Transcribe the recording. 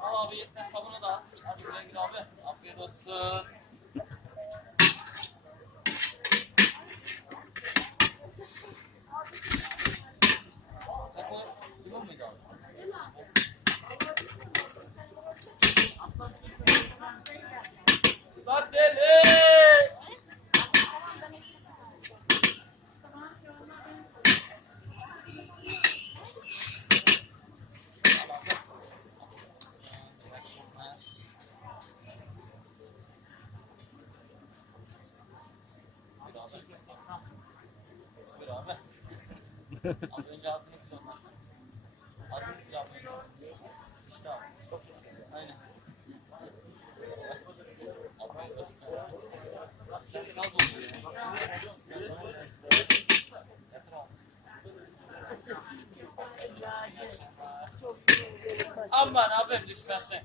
Al abi yeter sabunu da. Hadi Rengin abi. Afiyet olsun. Abi önce adını sormazsın. Adını sil abi. İşte abi. Aynen. Bak sen. Aman abim düşmesin.